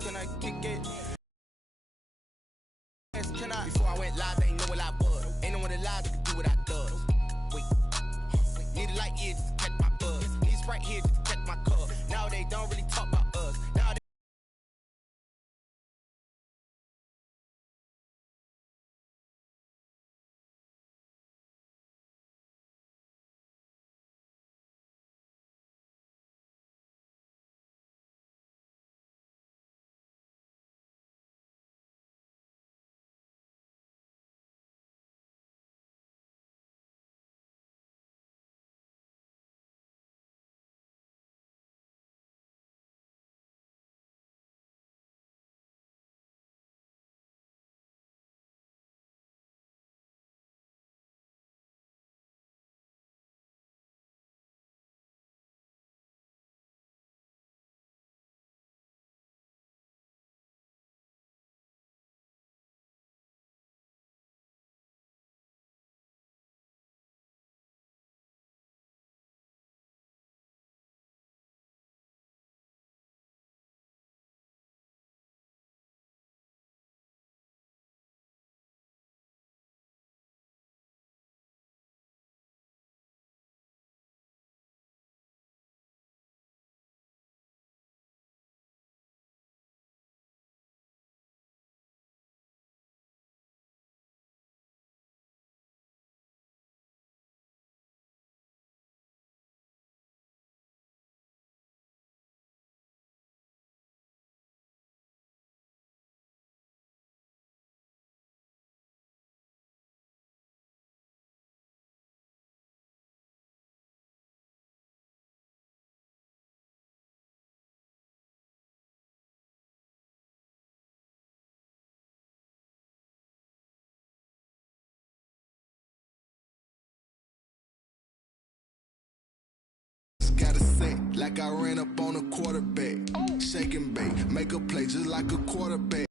can I kick it? Can I? Before I went live, they ain't know what I was. Ain't no one alive that can do what I does. Wait. Need a light here just to catch my buzz. Need a Sprite here just to catch my cup. Now they don't really talk about us. Now they got a set like I ran up on a quarterback. Shake and bake, make a play just like a quarterback.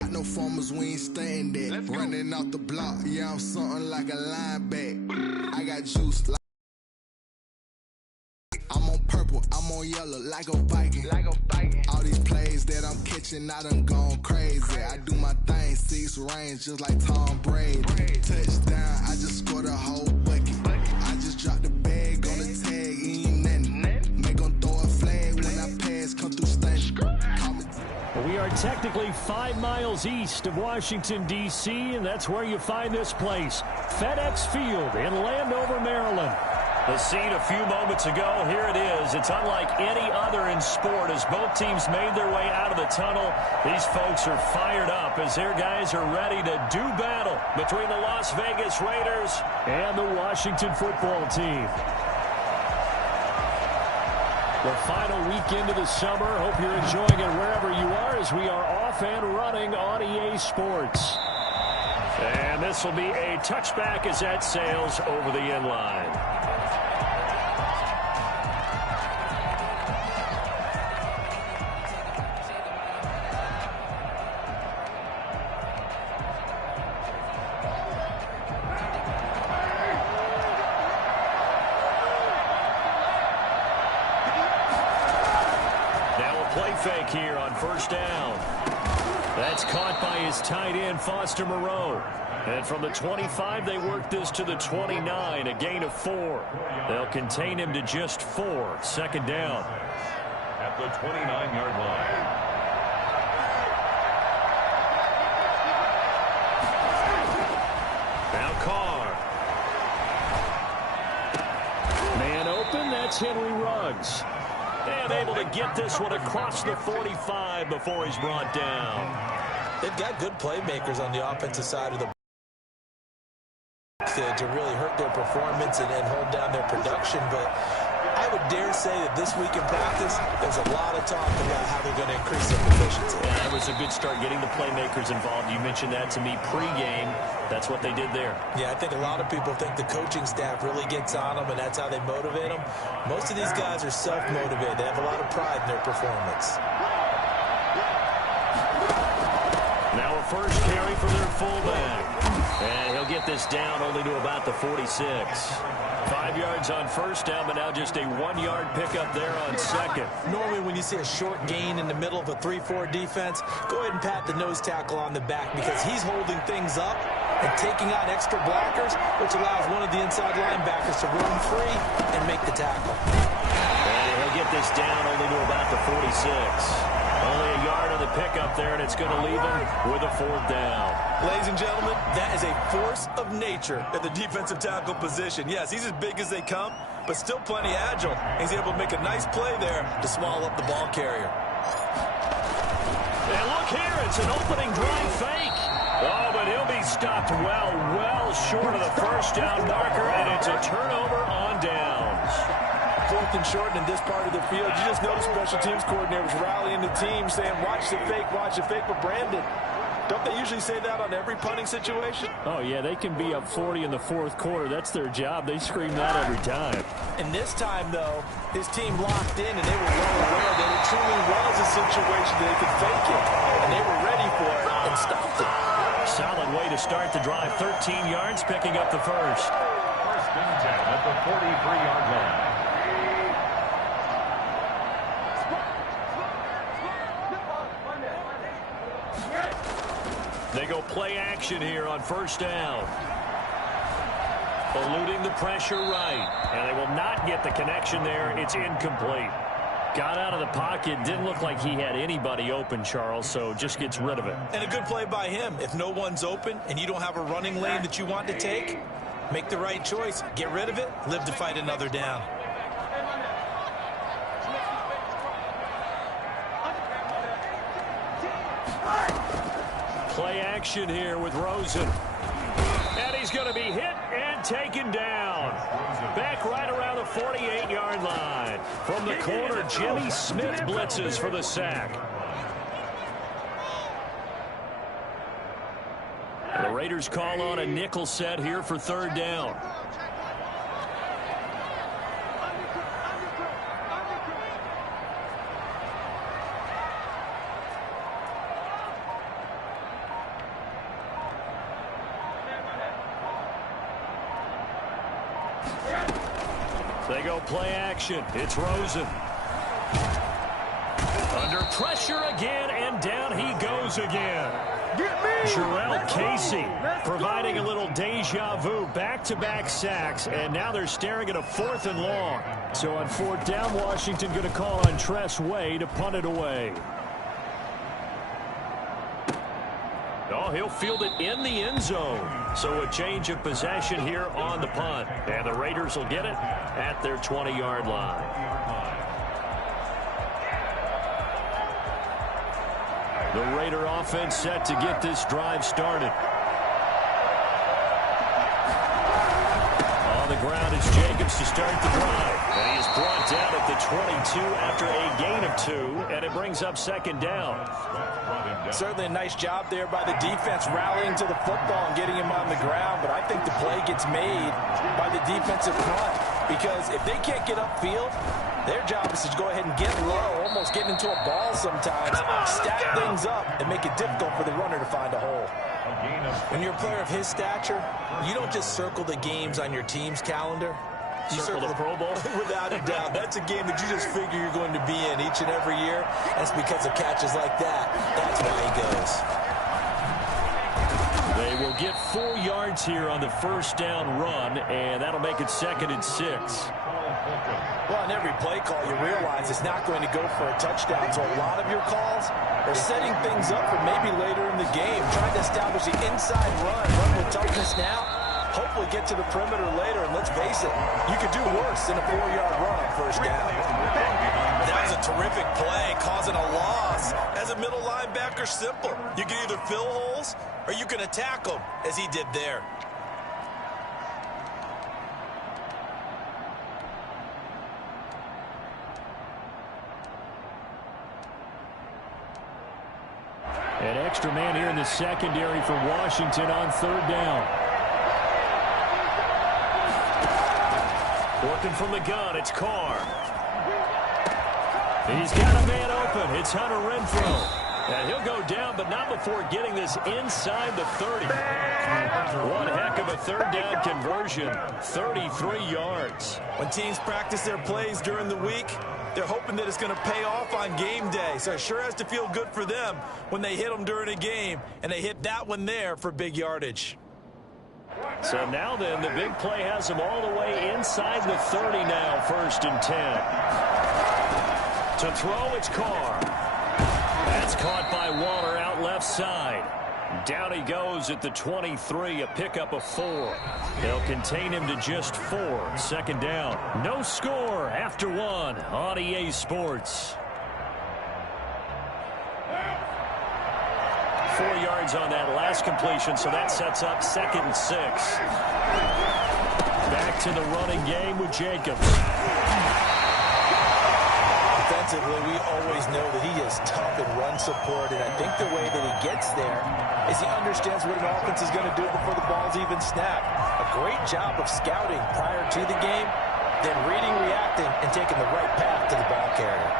Got no formers, we ain't staying there. Running out the block, yeah, I'm something like a linebacker. I got juice like I'm on purple, I'm on yellow like a Viking. All these plays that I'm catching, I done gone crazy. I do my thing, 6 range just like Tom Brady. Touchdown, I just scored a whole bucket. I just dropped the bag on the tag, ain't nothing. Make 'em throw a flag when I pass, come through stand. We are technically 5 miles east of Washington, D.C., and that's where you find this place, FedEx Field in Landover, Maryland. The scene a few moments ago, here it is. It's unlike any other in sport as both teams made their way out of the tunnel. These folks are fired up as their guys are ready to do battle between the Las Vegas Raiders and the Washington football team. The final weekend of the summer. Hope you're enjoying it wherever you are as we are off and running on EA Sports. And this will be a touchback as that sails over the end line. Fake here on first down. That's caught by his tight end, Foster Moreau. And from the 25, they work this to the 29, a gain of 4. They'll contain him to just 4. Second down. At the 29-yard line. Now Carr. Man open, that's Henry Ruggs. And able to get this one across the 45 before he's brought down. They've got good playmakers on the offensive side of the to really hurt their performance and hold down their production. But I would dare say that this week in practice, there's a lot of talk about how they're going to increase their efficiency. Yeah, that was a good start getting the playmakers involved. You mentioned that to me pregame. That's what they did there. Yeah, I think a lot of people think the coaching staff really gets on them, and that's how they motivate them. Most of these guys are self-motivated. They have a lot of pride in their performance. Now a first carry for their fullback. And he'll get this down only to about the 46. 5 yards on first down, but now just a 1-yard pickup there on second. Normally when you see a short gain in the middle of a 3-4 defense, go ahead and pat the nose tackle on the back because he's holding things up and taking out extra blockers, which allows one of the inside linebackers to roam free and make the tackle. And he'll get this down only to about the 46. Only a yard on the pickup there, and it's going to leave him with a 4th down. Ladies and gentlemen, that is a force of nature at the defensive tackle position. Yes, he's as big as they come, but still plenty agile. He's able to make a nice play there to swallow up the ball carrier. And look here, it's an opening drive fake. Oh, but he'll be stopped well short of the first down marker, and it's a turnover on downs. 4th and short in this part of the field. You just notice special teams coordinators rallying the team saying, watch the fake, but Brandon, don't they usually say that on every punting situation? Oh, yeah, they can be up 40 in the 4th quarter. That's their job. They scream that every time. And this time, though, his team locked in, and they were well aware that it truly was a situation that they could fake it, and they were ready for it and stopped it. Solid way to start the drive. 13 yards, picking up the first. First and 10 at the 43-yard line. They go play action here on first down. Eluding the pressure right. And they will not get the connection there. It's incomplete. Got out of the pocket. Didn't look like he had anybody open, Charles, so just gets rid of it. And a good play by him. If no one's open and you don't have a running lane that you want to take, make the right choice. Get rid of it. Live to fight another down. Play action here with Rosen. And he's going to be hit and taken down. Back right around the 48-yard line. From the corner, Jimmy Smith blitzes for the sack. And the Raiders call on a nickel set here for 3rd down. They go play action. It's Rosen. Under pressure again, and down he goes again. Jarrell Casey providing a little deja vu. Back-to-back sacks, and now they're staring at a 4th and long. So on 4th down, Washington going to call on Tress Way to punt it away. Oh, he'll field it in the end zone. So a change of possession here on the punt. And the Raiders will get it at their 20-yard line. The Raider offense set to get this drive started. On the ground is Jacobs to start the drive. And he is brought down at the 22 after a gain of 2. And it brings up 2nd down. Certainly a nice job there by the defense rallying to the football and getting him on the ground, but I think the play gets made by the defensive front because if they can't get upfield, their job is to go ahead and get low, almost getting into a ball sometimes, stack things up, and make it difficult for the runner to find a hole. When you're a player of his stature, you don't just circle the games on your team's calendar. You circle the Pro Bowl? Without a doubt. That's a game that you just figure you're going to be in each and every year. That's because of catches like that. That's why he goes. They will get 4 yards here on the first down run, and that'll make it 2nd and 6. Well, in every play call, you realize it's not going to go for a touchdown. So a lot of your calls are setting things up for maybe later in the game, trying to establish the inside run with toughness now. Hopefully get to the perimeter later, and let's face it, you could do worse than a 4-yard run on first down. That was a terrific play, causing a loss. As a middle linebacker, simple. You can either fill holes or you can attack them, as he did there. An extra man here in the secondary for Washington on 3rd down. Working from the gun, it's Carr. He's got a man open. It's Hunter Renfrow. And he'll go down, but not before getting this inside the 30. One heck of a third down conversion, 33 yards. When teams practice their plays during the week, they're hoping that it's going to pay off on game day. So it sure has to feel good for them when they hit them during a game, and they hit that one there for big yardage. So now then, the big play has them all the way inside the 30 now, 1st and 10. To throw, it's Carr. That's caught by Waller out left side. Down he goes at the 23, a pickup of 4. They'll contain him to just 4. 2nd down. No score after 1 on EA Sports. 4 yards on that last completion, so that sets up 2nd and 6. Back to the running game with Jacobs. Defensively, we always know that he is tough in run support, and I think the way that he gets there is he understands what an offense is going to do before the ball's even snapped. A great job of scouting prior to the game, then reading, reacting, and taking the right path to the ball carrier.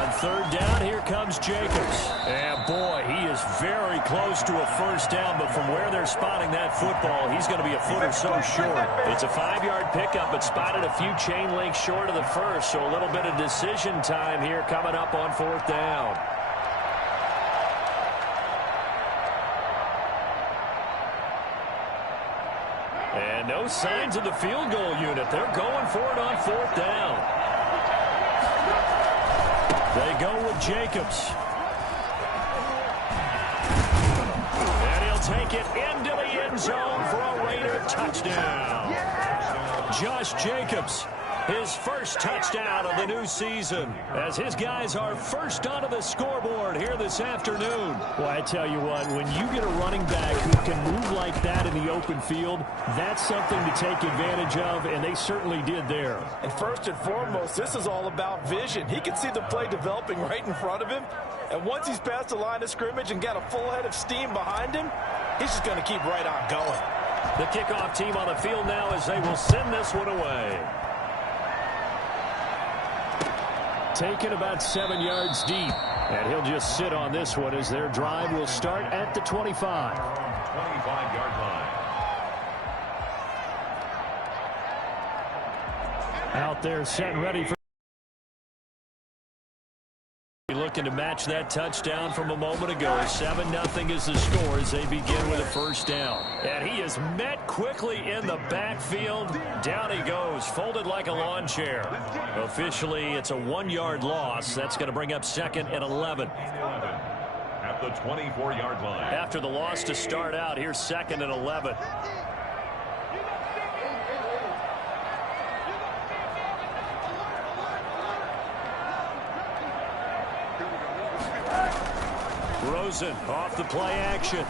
On 3rd down, here comes Jacobs. And boy, he is very close to a 1st down, but from where they're spotting that football, he's going to be a foot or so short. It's a 5-yard pickup, but spotted a few chain links short of the 1st, so a little bit of decision time here coming up on 4th down. And no signs of the field goal unit. They're going for it on 4th down. They go with Jacobs. And he'll take it into the end zone for a Raider touchdown. Josh Jacobs, his first touchdown of the new season, as his guys are first onto the scoreboard here this afternoon. Well, I tell you what, when you get a running back who can move like that in the open field, that's something to take advantage of, and they certainly did there. And first and foremost, this is all about vision. He can see the play developing right in front of him, and once he's past the line of scrimmage and got a full head of steam behind him, he's just going to keep right on going. The kickoff team on the field now as they will send this one away. Taken about 7 yards deep. And he'll just sit on this one as their drive will start at the 25. 25-yard line. Out there set and ready for. Looking to match that touchdown from a moment ago. 7-0 is the score as they begin with a 1st down. And he is met quickly in the backfield. Down he goes, folded like a lawn chair. Officially, it's a 1-yard loss. That's going to bring up 2nd and 11. At the 24-yard line. After the loss to start out, here's 2nd and 11. Rosen off the play action.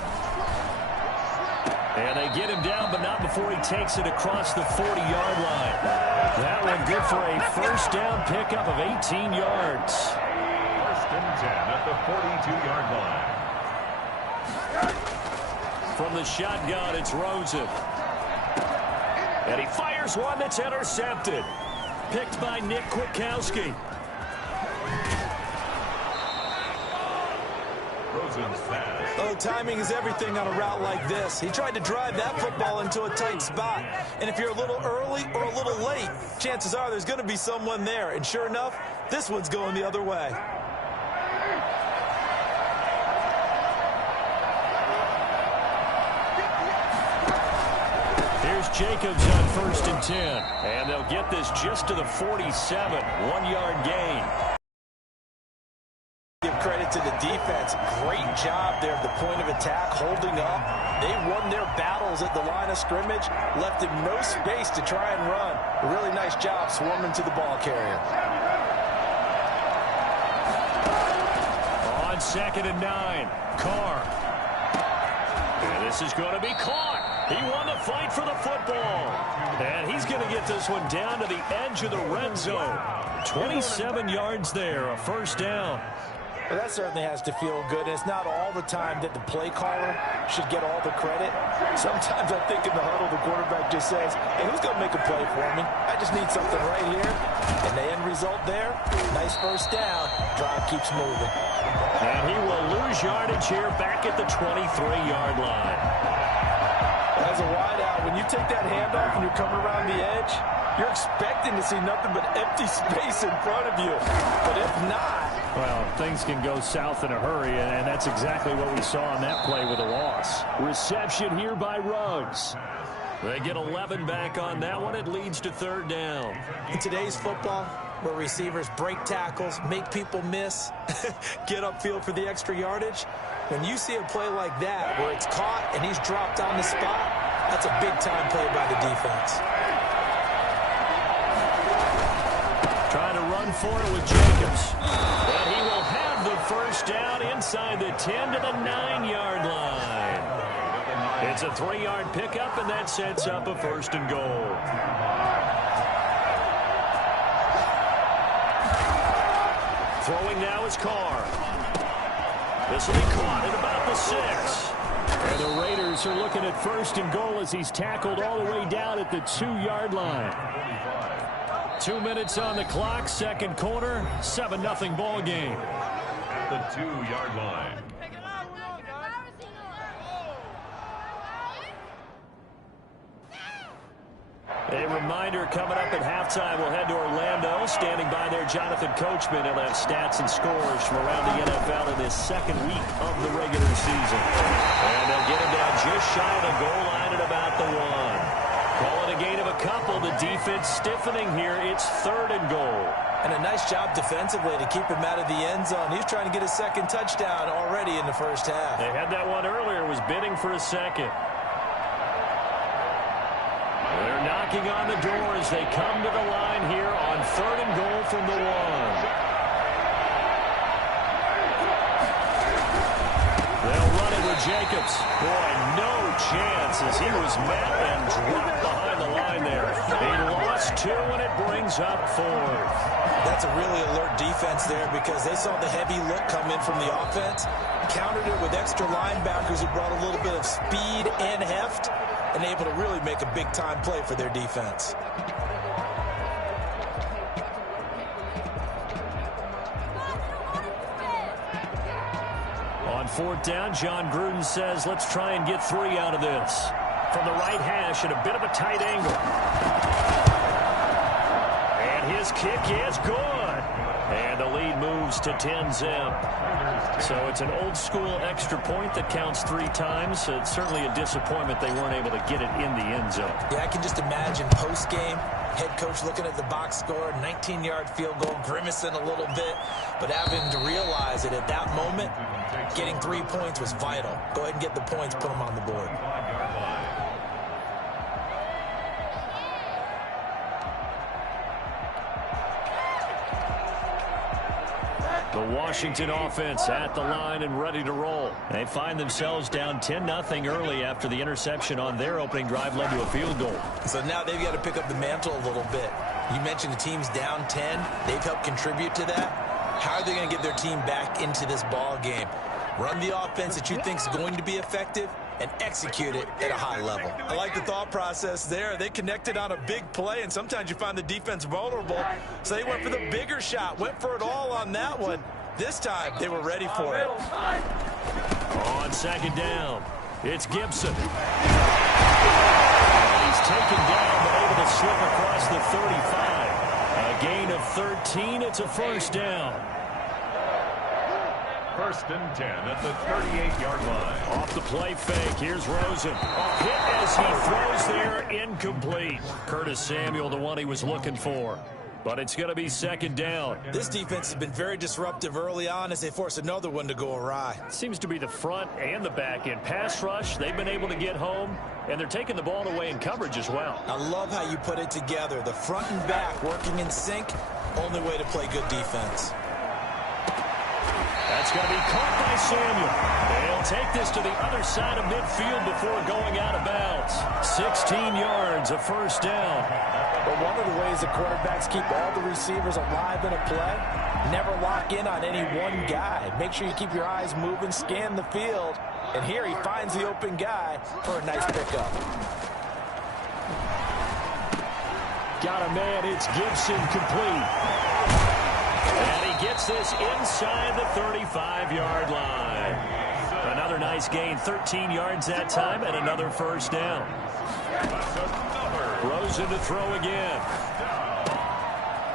And they get him down, but not before he takes it across the 40-yard line. That one good for a 1st down pickup of 18 yards. 1st and 10 at the 42-yard line. From the shotgun, it's Rosen. And he fires one that's intercepted. Picked by Nick Kwiatkowski. Oh, timing is everything on a route like this. He tried to drive that football into a tight spot. And if you're a little early or a little late, chances are there's going to be someone there. And sure enough, this one's going the other way. Here's Jacobs on 1st and 10. And they'll get this just to the 47. 1-yard gain. Give credit to the defense. Great job there at the point of attack, holding up. They won their battles at the line of scrimmage, left him no space to try and run. A really nice job swarming to the ball carrier. On 2nd and 9, Carr. And this is going to be caught. He won the fight for the football. And he's going to get this one down to the edge of the red zone. 27 yards there, a 1st down. Well, that certainly has to feel good. And it's not all the time that the play caller should get all the credit. Sometimes I think in the huddle, the quarterback just says, hey, who's going to make a play for me? I just need something right here. And the end result there, nice first down. Drive keeps moving. And he will lose yardage here back at the 23-yard line. As a wideout, when you take that handoff and you're coming around the edge, you're expecting to see nothing but empty space in front of you. But if not... Well, things can go south in a hurry, and that's exactly what we saw on that play with a loss. Reception here by Ruggs. They get 11 back on that one. It leads to third down. In today's football, where receivers break tackles, make people miss, get upfield for the extra yardage, when you see a play like that where it's caught and he's dropped on the spot, that's a big-time play by the defense. Trying to run for it with Jacobs. But he will have the first down inside the 10 to the 9-yard line. It's a 3-yard pickup, and that sets up a first and goal. Throwing now is Carr. This will be caught at about the 6. And the Raiders are looking at first and goal as he's tackled all the way down at the 2-yard line. 2 minutes on the clock, second quarter, 7-0 ball game. At the 2-yard line. A reminder coming up at halftime, we'll head to Orlando. Standing by there, Jonathan Coachman. He'll have stats and scores from around the NFL in this second week of the regular season. And they'll get him down just shy of the goal line at about the 1. Call it a gain of a couple. The defense stiffening here. It's third and goal. And a nice job defensively to keep him out of the end zone. He's trying to get a second touchdown already in the first half. They had that one earlier, was bidding for a second. They're knocking on the door as they come to the line here on third and goal from the 1. They'll run it with Jacobs. Boy, no chance as he was met and dropped behind the line there. They lost 2 and it brings up 4th. That's a really alert defense there because they saw the heavy look come in from the offense, countered it with extra linebackers who brought a little bit of speed and heft, and able to really make a big-time play for their defense. On fourth down, John Gruden says, let's try and get 3 out of this. From the right hash at a bit of a tight angle. And his kick is good. And the lead moves to 10-zip. So it's an old-school extra point that counts 3 times. It's certainly a disappointment they weren't able to get it in the end zone. Yeah, I can just imagine post-game, head coach looking at the box score, 19-yard field goal, grimacing a little bit, but having to realize that at that moment, getting 3 points was vital. Go ahead and get the points, put them on the board. The Washington offense at the line and ready to roll. They find themselves down 10-0 early after the interception on their opening drive led to a field goal. So now they've got to pick up the mantle a little bit. You mentioned the team's down 10. They've helped contribute to that. How are they going to get their team back into this ball game? Run the offense that you think is going to be effective and execute it at a high level. I like the thought process there. They connected on a big play, and sometimes you find the defense vulnerable. So they went for the bigger shot, went for it all on that one. This time, they were ready for it. On second down, it's Gibson. And he's taken down, but able to slip across the 35. A gain of 13. It's a first down. First and 10 at the 38-yard line. Off the play fake, here's Rosen. A hit as he throws there, incomplete. Curtis Samuel, the one he was looking for. But it's going to be second down. This defense has been very disruptive early on as they force another one to go awry. Seems to be the front and the back end. Pass rush, they've been able to get home, and they're taking the ball away in coverage as well. I love how you put it together. The front and back working in sync, only way to play good defense. That's going to be caught by Samuel. They'll take this to the other side of midfield before going out of bounds. 16 yards, a first down. But one of the ways the quarterbacks keep all the receivers alive in a play, never lock in on any one guy. Make sure you keep your eyes moving, scan the field. And here he finds the open guy for a nice pickup. Got a man, it's Gibson, complete. And he gets this inside the 35-yard line. Another nice gain, 13 yards that time, and another first down. Rosen to throw again.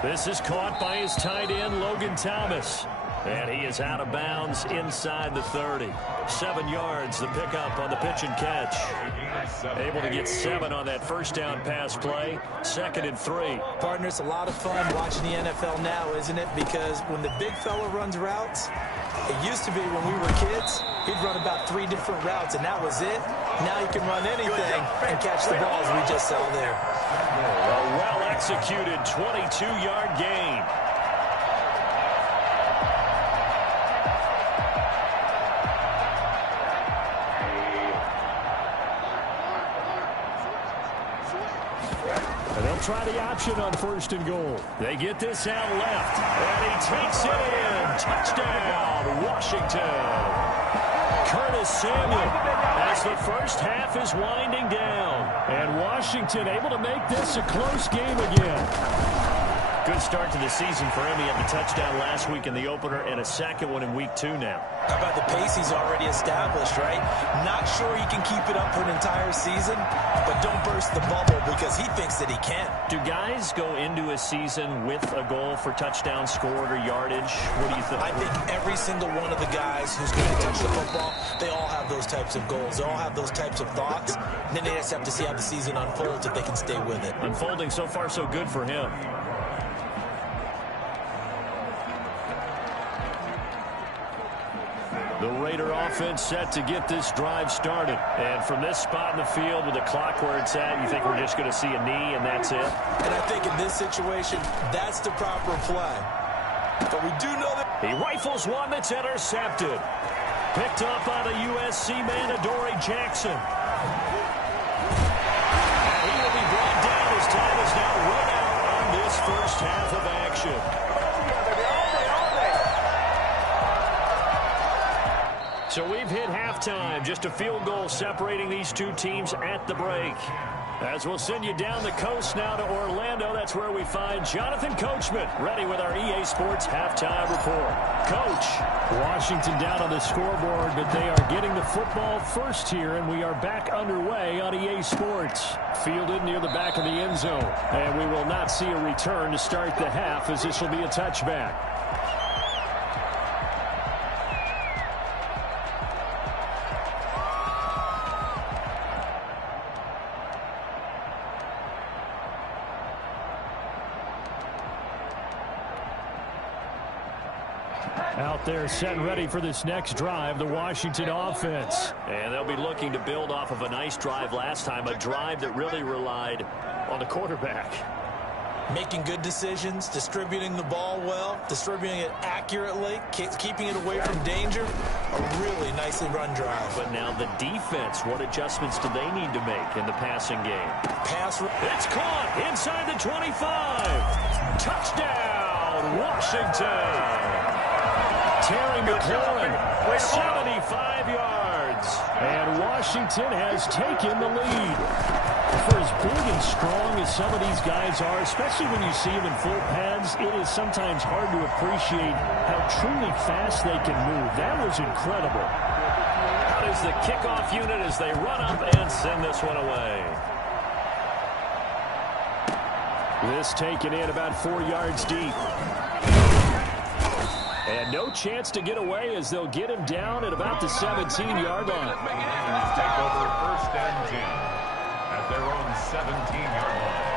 This is caught by his tight end, Logan Thomas. And he is out of bounds inside the 30. 7 yards, the pickup on the pitch and catch. Able to get 7 on that first down pass play. 2nd and 3. Partner, it's a lot of fun watching the NFL now, isn't it? Because when the big fella runs routes, it used to be when we were kids, he'd run about 3 different routes, and that was it. Now he can run anything and catch the balls we just saw there. A well-executed 22-yard gain. Try the option on 1st and goal. They get this out left, and he takes it in. Touchdown, Washington. Curtis Samuel as the first half is winding down. And Washington able to make this a close game again. Good start to the season for him. He had the touchdown last week in the opener and a second one in week 2 now. How about the pace he's already established, right? Not sure he can keep it up for an entire season, but don't burst the bubble because he thinks that he can. Do guys go into a season with a goal for touchdown scored or yardage? What do you think? I think every single one of the guys who's going to touch the football, they all have those types of goals. They all have those types of thoughts. And then they just have to see how the season unfolds if they can stay with it. Unfolding so far so good for him. The Raider offense set to get this drive started. And from this spot in the field with the clock where it's at, you think we're just going to see a knee and that's it? And I think in this situation, that's the proper play. But we do know that he rifles one that's intercepted. Picked up by the USC man, Adoree Jackson. And he will be brought down as time is now run out on this first half of action. So we've hit halftime. Just a field goal separating these two teams at the break. As we'll send you down the coast now to Orlando, that's where we find Jonathan Coachman, ready with our EA Sports halftime report. Coach. Washington down on the scoreboard, but they are getting the football first here, and we are back underway on EA Sports. Fielded near the back of the end zone. And we will not see a return to start the half, as this will be a touchback. Out there set and ready for this next drive, the Washington offense. And they'll be looking to build off of a nice drive last time, a drive that really relied on the quarterback. Making good decisions, distributing the ball well, distributing it accurately, keeping it away from danger. A really nicely run drive. But now the defense, what adjustments do they need to make in the passing game? It's caught inside the 25. Touchdown, Washington. Terry McLaurin, 75 yards. And Washington has taken the lead. For as big and strong as some of these guys are, especially when you see them in full pads, it is sometimes hard to appreciate how truly fast they can move. That was incredible. Out is the kickoff unit as they run up and send this one away. This taken in about 4 yards deep. And no chance to get away as they'll get him down at about the 17-yard line. Take over 1st and 10 at their own 17-yard line.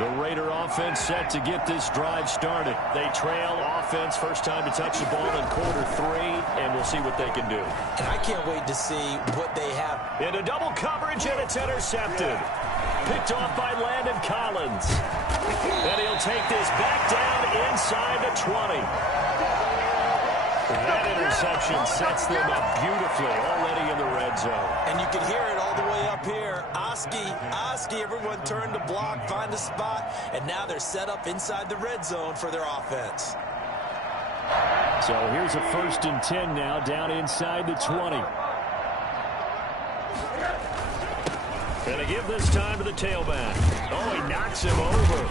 The Raider offense set to get this drive started. They trail offense, first time to touch the ball in quarter 3, and we'll see what they can do. And I can't wait to see what they have. Into double coverage, and it's intercepted. Picked off by Landon Collins. And he'll take this back down inside the 20. That interception sets them up beautifully already in the red zone. And you can hear it all the way up here. Oski, everyone turned to block, find a spot, and now they're set up inside the red zone for their offense. So here's a 1st and 10 now, down inside the 20. Gonna give this time to the tailback. Oh, he knocks him over.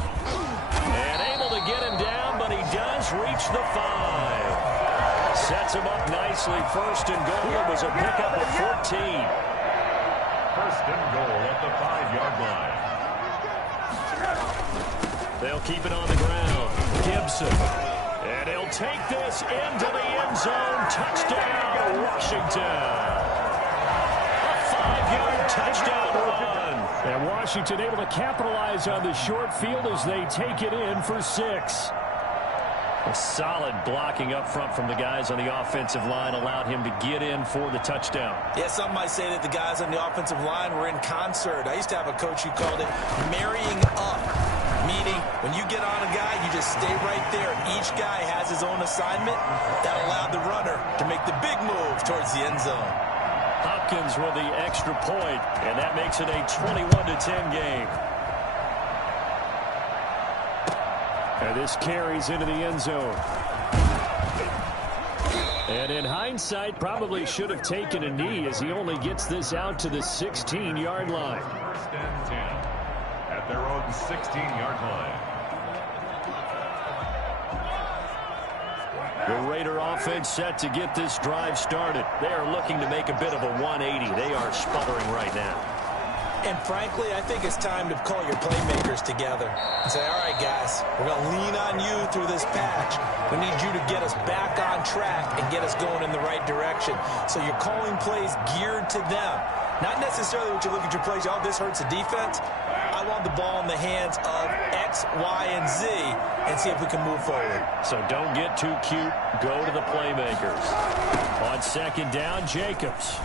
And able to get him down, but he does reach the 5. Sets him up nicely. 1st and goal. It was a pickup of 14. 1st and goal at the 5-yard line. They'll keep it on the ground. Gibson. And he'll take this into the end zone. Touchdown, Washington. A 5-yard touchdown run. And Washington able to capitalize on the short field as they take it in for 6. A solid blocking up front from the guys on the offensive line allowed him to get in for the touchdown. Yeah, some might say that the guys on the offensive line were in concert. I used to have a coach who called it marrying up, meaning when you get on a guy, you just stay right there. Each guy has his own assignment. That allowed the runner to make the big move towards the end zone. Hopkins with the extra point, and that makes it a 21-10 game. And this carries into the end zone. And in hindsight, probably should have taken a knee as he only gets this out to the 16-yard line. 1st and 10 at their own 16-yard line. The Raider offense set to get this drive started. They are looking to make a bit of a 180. They are sputtering right now. And frankly, I think it's time to call your playmakers together and say, all right, guys, we're going to lean on you through this patch. We need you to get us back on track and get us going in the right direction. So you're calling plays geared to them. Not necessarily what you look at your plays, oh, this hurts the defense. I want the ball in the hands of X, Y, and Z and see if we can move forward. So don't get too cute. Go to the playmakers. On 2nd down, Jacobs.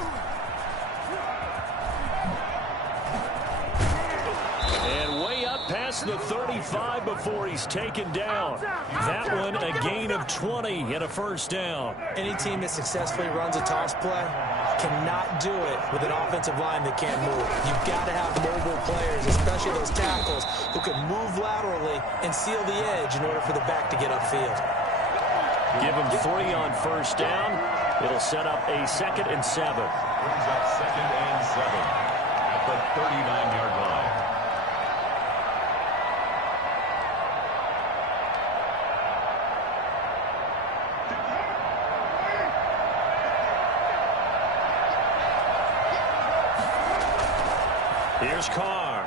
And way up past the 35 before he's taken down. That one a gain of 20 and a 1st down. Any team that successfully runs a toss play cannot do it with an offensive line that can't move. You've got to have mobile players, especially those tackles, who can move laterally and seal the edge in order for the back to get upfield. Give him 3 on 1st down. It'll set up a 2nd and 7. Brings up 2nd and 7 at the 39-yard line. Here's Carr.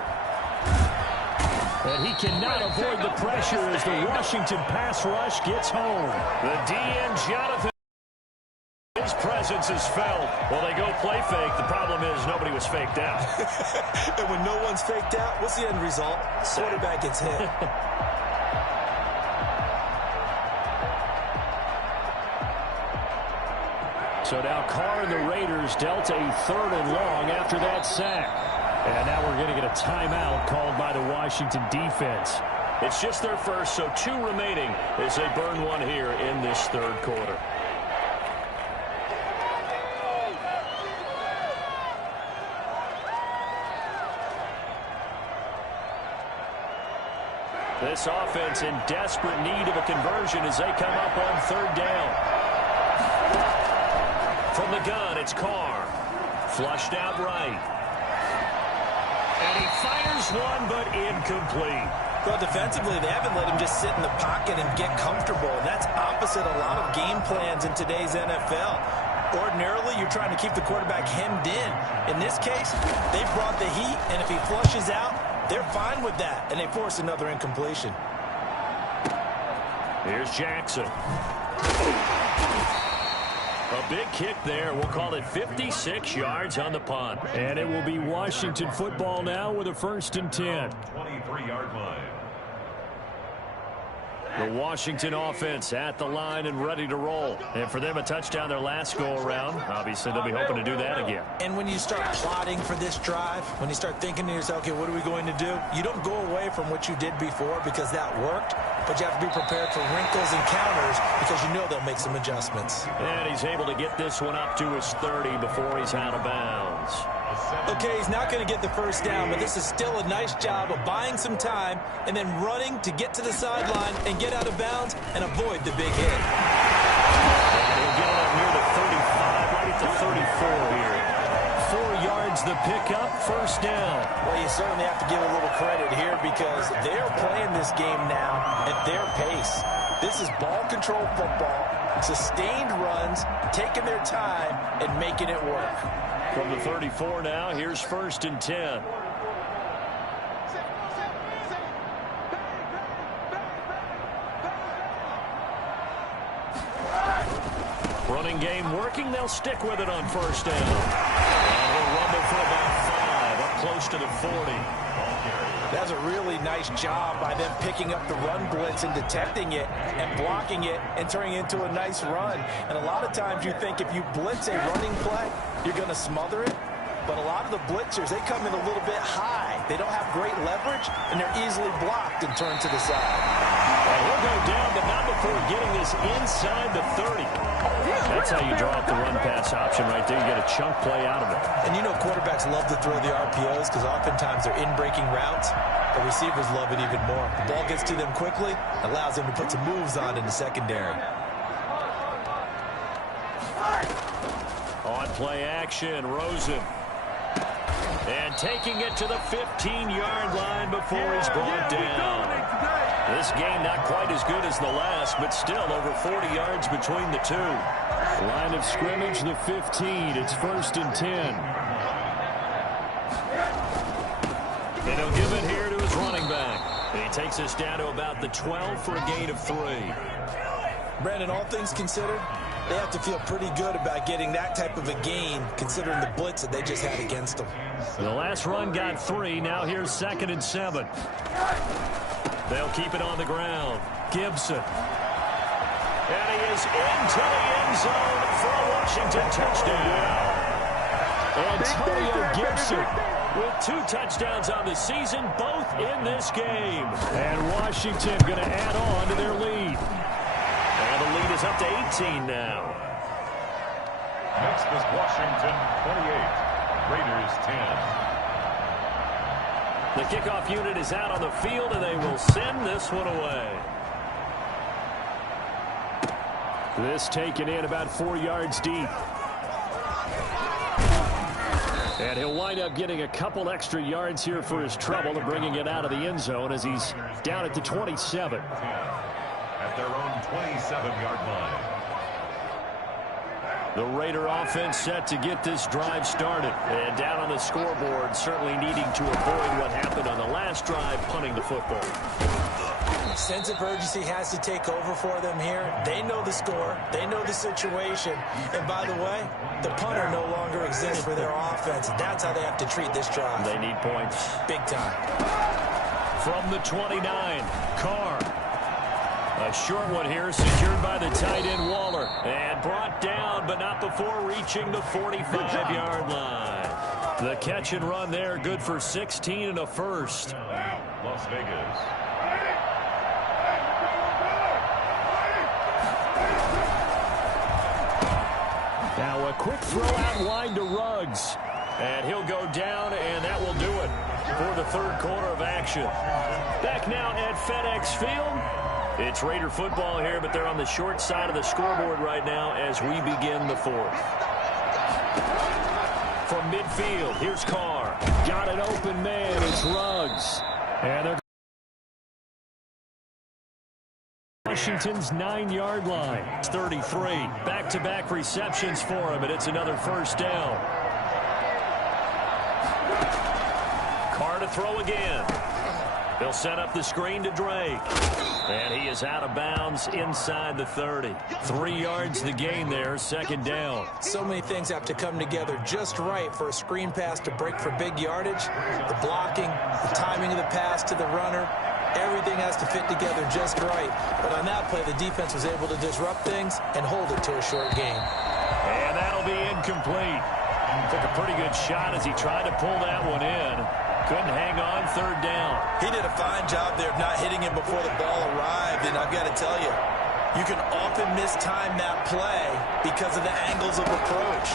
And he cannot avoid the pressure as the Washington pass rush gets home. The DN, Jonathan. His presence is felt. Well, they go play fake. The problem is nobody was faked out. And when no one's faked out, what's the end result? Quarterback gets hit. So now Carr and the Raiders dealt a 3rd and long after that sack. And now we're going to get a timeout called by the Washington defense. It's just their first, so 2 remaining as they burn one here in this 3rd quarter. This offense in desperate need of a conversion as they come up on 3rd down. From the gun, it's Carr. Flushed out right. And he fires one, but incomplete. Well, defensively, they haven't let him just sit in the pocket and get comfortable. And that's opposite a lot of game plans in today's NFL. Ordinarily, you're trying to keep the quarterback hemmed in. In this case, they brought the heat, and if he flushes out, they're fine with that, and they force another incompletion. Here's Jackson. A big kick there. We'll call it 56 yards on the punt. And it will be Washington football now with a 1st and 10. 23-yard line. The Washington offense at the line and ready to roll. And for them, a touchdown their last go-around. Obviously, they'll be hoping to do that again. And when you start plotting for this drive, when you start thinking to yourself, okay, what are we going to do? You don't go away from what you did before because that worked. but you have to be prepared for wrinkles and counters because you know they'll make some adjustments. And he's able to get this one up to his 30 before he's out of bounds. Okay, he's not going to get the first down, but this is still a nice job of buying some time and then running to get to the sideline and get out of bounds and avoid the big hit. And he'll get it up near the 35, right at the 34 here. 4 yards the pickup, first down. Well, you certainly have to give a little credit here because they're playing this game now at their pace. This is ball control football, sustained runs, taking their time and making it work. From the 34 now, here's first and 10. Running game working, they'll stick with it on first down. And he'll rumble for about 5, up close to the 40. That's a really nice job by them picking up the run blitz and detecting it and blocking it and turning it into a nice run. And a lot of times you think if you blitz a running play, you're going to smother it. But a lot of the blitzers, they come in a little bit high. They don't have great leverage, and they're easily blocked and turned to the side. Well, he'll go down, but not before getting this inside the 30. That's how you draw up the run-pass option right there. You get a chunk play out of it. And you know quarterbacks love to throw the RPOs because oftentimes they're in-breaking routes. The receivers love it even more. The ball gets to them quickly, allows them to put some moves on in the secondary. On play action, Rosen. And taking it to the 15-yard line before he's brought down. This game not quite as good as the last, but still over 40 yards between the two. Line of scrimmage, the 15. It's first and 10. And he'll give it here to his running back. And he takes us down to about the 12 for a gain of 3. Brandon, all things considered, they have to feel pretty good about getting that type of a gain considering the blitz that they just had against them. The last run got 3. Now here's second and 7. They'll keep it on the ground. Gibson. And he is into the end zone for a Washington touchdown. Antonio Gibson with 2 touchdowns on the season, both in this game. And Washington going to add on to their lead. And the lead is up to 18 now. Next is Washington 28, Raiders 10. The kickoff unit is out on the field, and they will send this one away. This taken in about 4 yards deep. And he'll wind up getting a couple extra yards here for his trouble and bringing it out of the end zone as he's down at the 27. At their own 27-yard line. The Raider offense set to get this drive started. And down on the scoreboard, certainly needing to avoid what happened on the last drive, punting the football. Sense of urgency has to take over for them here. They know the score. They know the situation. And by the way, the punter no longer exists for their offense. That's how they have to treat this drive. They need points. Big time. From the 29, Carr. A short one here, secured by the tight end Waller. And brought down, but not before reaching the 45-yard line. The catch and run there, good for 16 and a first. Las Vegas. Now a quick throw out wide to Ruggs. And he'll go down, and that will do it for the third quarter of action. Back now at FedEx Field. It's Raider football here, but they're on the short side of the scoreboard right now as we begin the fourth. From midfield, here's Carr. Got an open man, it's Ruggs. And they're Washington's 9-yard line. It's 33. Back-to-back receptions for him, and it's another first down. Carr to throw again. They'll set up the screen to Drake. And he is out of bounds inside the 30. 3 yards the gain there, second down. So many things have to come together just right for a screen pass to break for big yardage. The blocking, the timing of the pass to the runner, everything has to fit together just right. But on that play, the defense was able to disrupt things and hold it to a short gain. And that'll be incomplete. Took a pretty good shot as he tried to pull that one in. Couldn't hang on third down. He did a fine job there of not hitting him before the ball arrived, and I've got to tell you, you can often mistime that play because of the angles of approach.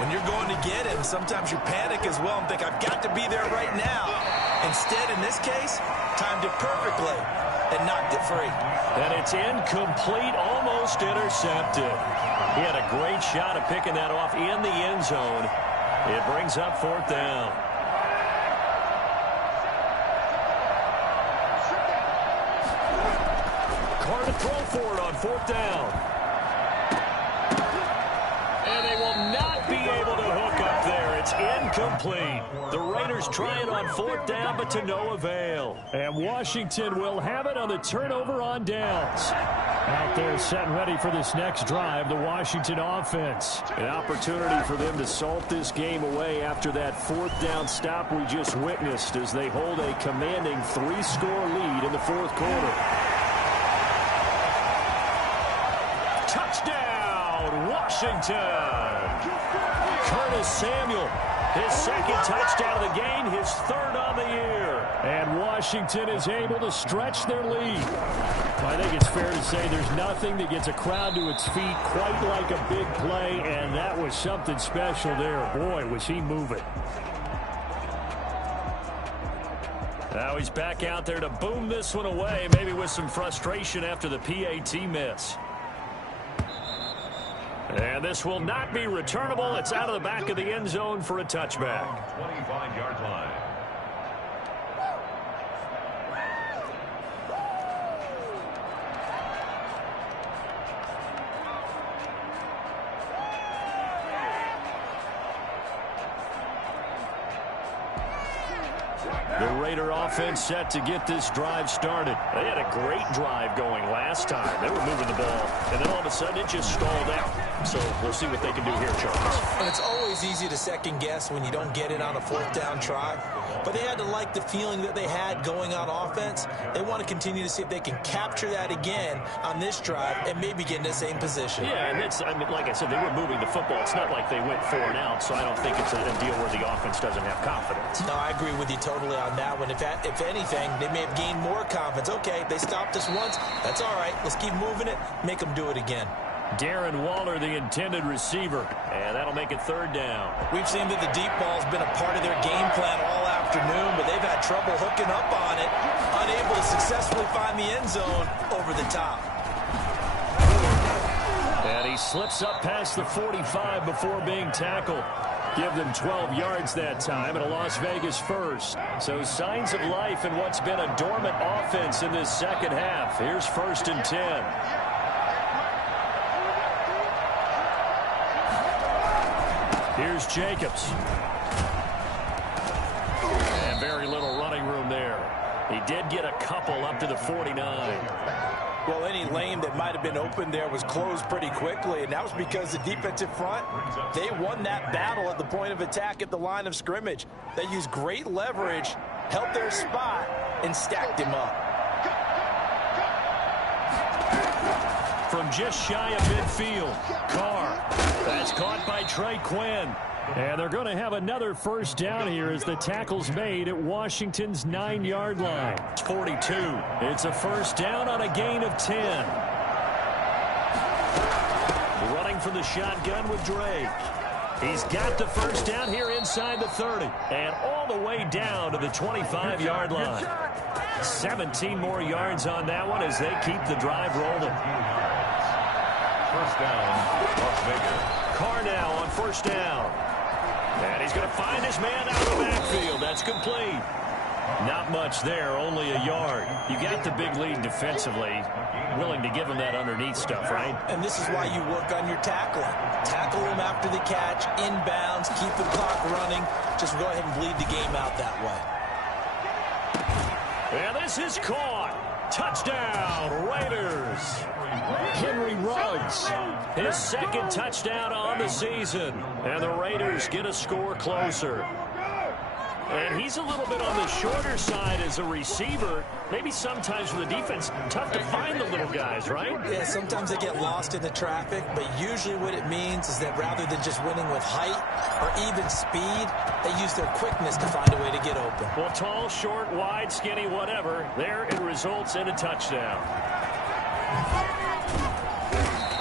When you're going to get him, sometimes you panic as well and think, I've got to be there right now. Instead, in this case, timed it perfectly and knocked it free. And it's incomplete, almost intercepted. He had a great shot at picking that off in the end zone. It brings up fourth down. Carr to throw for it on fourth down. And they will not be able to hook up there. It's incomplete. The Raiders try it on fourth down, but to no avail. And Washington will have it on the turnover on downs. Out there set and ready for this next drive, the Washington offense. An opportunity for them to salt this game away after that fourth down stop we just witnessed as they hold a commanding 3-score lead in the fourth quarter. Touchdown, Washington! Curtis Samuel, his second touchdown of the game, his third on the year. And Washington is able to stretch their lead. I think it's fair to say there's nothing that gets a crowd to its feet quite like a big play, and that was something special there. Boy, was he moving. Now he's back out there to boom this one away, maybe with some frustration after the PAT miss. And this will not be returnable. It's out of the back of the end zone for a touchback. 25-yard line. The Raider offense set to get this drive started. They had a great drive going last time. They were moving the ball, and then all of a sudden it just stalled out. So we'll see what they can do here, Charles. And it's always easy to second guess when you don't get it on a fourth down try. But they had to like the feeling that they had going on offense. They want to continue to see if they can capture that again on this drive and maybe get in the same position. Yeah, and it's, I mean, like I said, they were moving the football. It's not like they went 4 and out, so I don't think it's a deal where the offense doesn't have confidence. No, I agree with you totally on that one. If anything, they may have gained more confidence. Okay, they stopped us once. That's all right. Let's keep moving it. Make them do it again. Darren Waller, the intended receiver, and that'll make it third down. We've seen that the deep ball's been a part of their game plan all afternoon, but they've had trouble hooking up on it, unable to successfully find the end zone over the top. And he slips up past the 45 before being tackled. Give them 12 yards that time and a Las Vegas first. So signs of life in what's been a dormant offense in this second half. Here's 1st and 10. Here's Jacobs. And very little running room there. He did get a couple up to the 49. Well, any lane that might have been open there was closed pretty quickly, and that was because the defensive front, they won that battle at the point of attack at the line of scrimmage. They used great leverage, held their spot, and stacked him up. From just shy of midfield, Carr. That's caught by Trey Quinn. And they're going to have another first down here as the tackle's made at Washington's 9-yard line. It's 42. It's a first down on a gain of 10. Running from the shotgun with Drake. He's got the first down here inside the 30. And all the way down to the 25-yard line. 17 more yards on that one as they keep the drive rolling. First down, Las Vegas. Carr now on first down. And he's going to find his man out of the backfield. That's complete. Not much there, only a yard. You got the big lead defensively. Willing to give him that underneath stuff, right? And this is why you work on your tackling. Tackle him after the catch, inbounds, keep the clock running. Just go ahead and bleed the game out that way. And this is caught. Touchdown, Raiders. Henry Ruggs, his second touchdown on the season. And the Raiders get a score closer. And he's a little bit on the shorter side as a receiver. Maybe sometimes for the defense, tough to find the little guys, right? Yeah, sometimes they get lost in the traffic, but usually what it means is that rather than just winning with height or even speed, they use their quickness to find a way to get open. Well, tall, short, wide, skinny, whatever, there it results in a touchdown.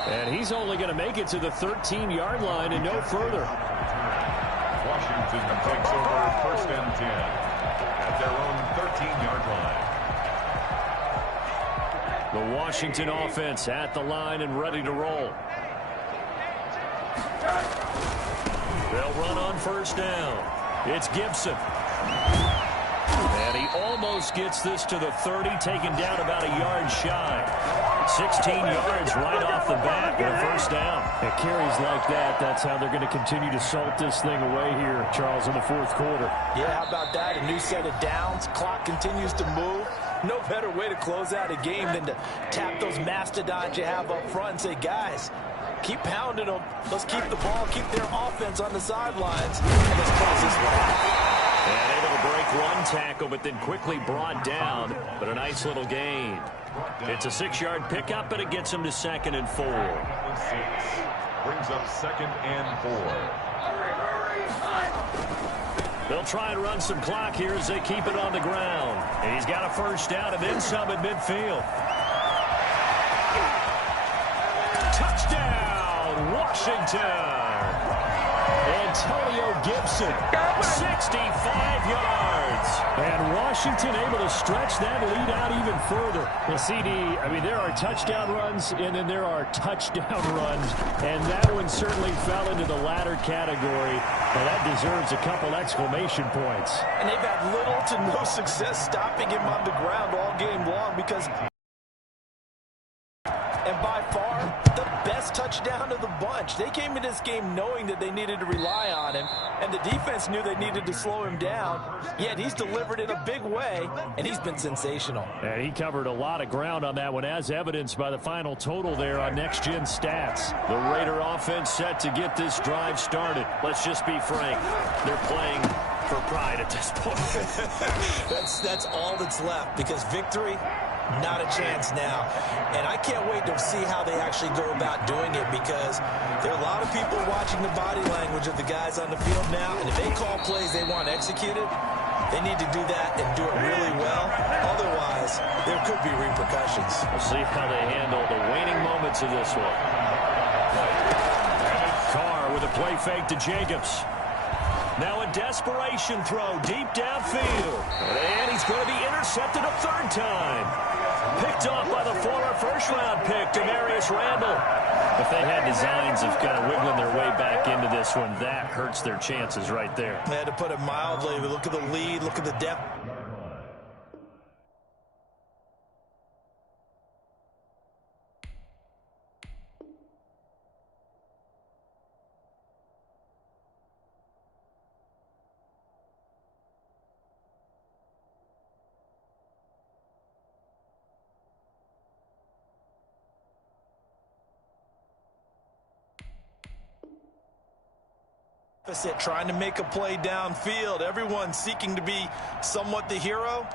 And he's only going to make it to the 13-yard line and no further. Washington takes over 1st and 10 at their own 13-yard line. The Washington offense at the line and ready to roll. They'll run on 1st down. It's Gibson. And he almost gets this to the 30, taken down about a yard shy. 16 yards right off the bat and a 1st down. It carries like that. That's how they're going to continue to salt this thing away here, Charles, in the 4th quarter. Yeah, how about that? A new set of downs. Clock continues to move. No better way to close out a game than to tap those mastodons you have up front and say, guys, keep pounding them. Let's keep the ball, keep their offense on the sidelines, and let's close this one out. And able to break one tackle, but then quickly brought down. But a nice little gain. It's a 6-yard pickup, but it gets him to 2nd and 4. Brings up 2nd and 4. They'll try and run some clock here as they keep it on the ground. And he's got a 1st down and then some at midfield. Touchdown, Washington. Antonio Gibson, 65 yards. And Washington able to stretch that lead out even further. The CD, I mean, there are touchdown runs, and then there are touchdown runs. And that one certainly fell into the latter category. And that deserves a couple exclamation points. And they've had little to no success stopping him on the ground all game long because... And by far, the best touchdown of the bunch. They came into this game knowing that they needed to rely on him, and the defense knew they needed to slow him down, yet he's delivered in a big way, and he's been sensational. And he covered a lot of ground on that one, as evidenced by the final total there on Next Gen Stats. The Raider offense set to get this drive started. Let's just be frank. They're playing for pride at this point. That's all that's left, because victory, not a chance now. And I can't wait to see how they actually go about doing it, because there are a lot of people watching the body language of the guys on the field now, and if they call plays they want executed, they need to do that and do it really well. Otherwise, there could be repercussions. We'll see how they handle the waning moments of this one. Carr with a play fake to Jacobs. Now a desperation throw deep downfield. And he's going to be intercepted a 3rd time. Picked off by the former 1st-round pick, Demarius Randall. If they had designs of kind of wiggling their way back into this one, that hurts their chances right there. They had to put it mildly. Look at the lead. Look at the depth. Trying to make a play downfield. Everyone seeking to be somewhat the hero.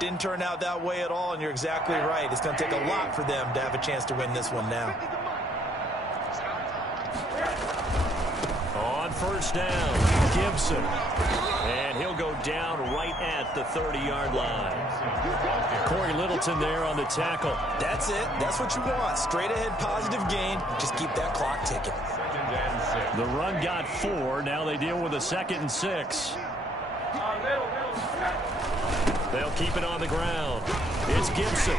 Didn't turn out that way at all, and you're exactly right. It's going to take a lot for them to have a chance to win this one now. On 1st down, Gibson. And he'll go down right at the 30-yard line. Corey Littleton there on the tackle. That's it. That's what you want. Straight ahead positive gain. Just keep that clock ticking. The run got 4. Now they deal with a 2nd and 6. They'll keep it on the ground. It's Gibson.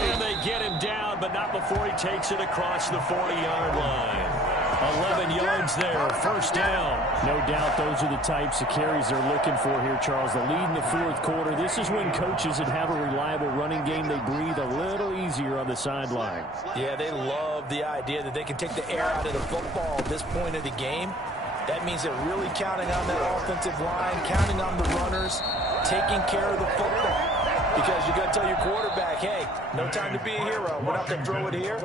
And they get him down, but not before he takes it across the 40-yard line. 11 yards there, 1st down. No doubt those are the types of carries they're looking for here, Charles. The lead in the 4th quarter. This is when coaches that have a reliable running game, they breathe a little easier on the sideline. Yeah, they love the idea that they can take the air out of the football at this point of the game. That means they're really counting on that offensive line, counting on the runners, taking care of the football. Because you got to tell your quarterback, hey, no time to be a hero. We're not going to throw it here.